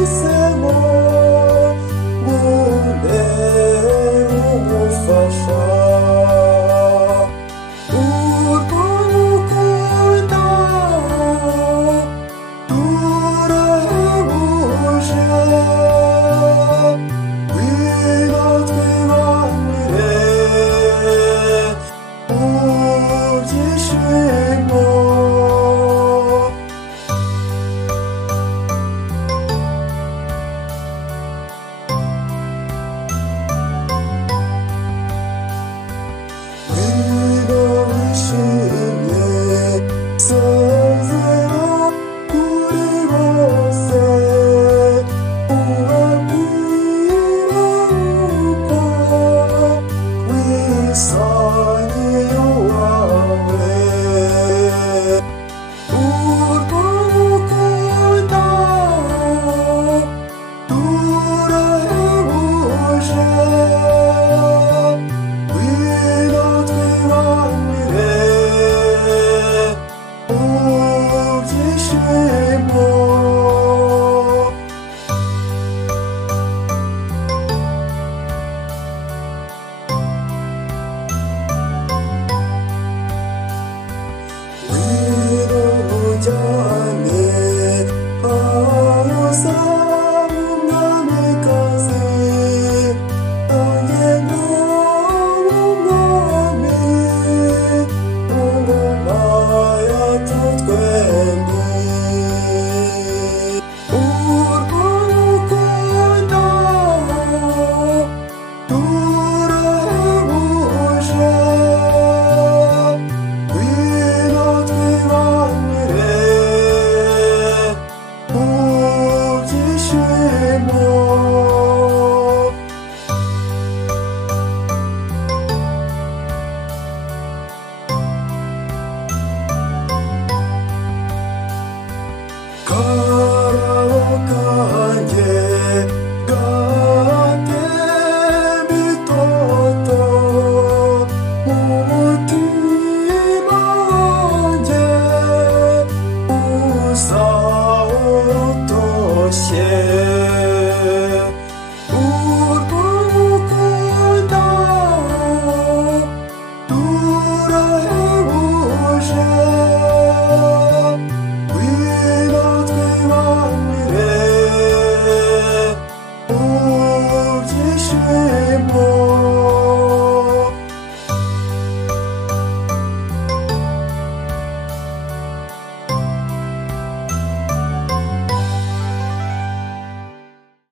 wahisemo gumbera umufasha. Urwo ngukunda turahebuje, ngwino twibanire mu byishimo. Ngwino wishimye, sezera kuri bose, ubabwire uko wisangiye uwawe. Urwo ngukunda turahebuje, ngwino twibanire mu byishimo. Ngwino ujyane aho uzaba umwamikazi, nanjye nkaba umwami mu ngoma yacu twembi. Urwo ngukunda turahebuje, ngwino twibanire mu byishimo. Karabo kanjye gatemba itoto mu mutima wanjye, uzahora utoshye.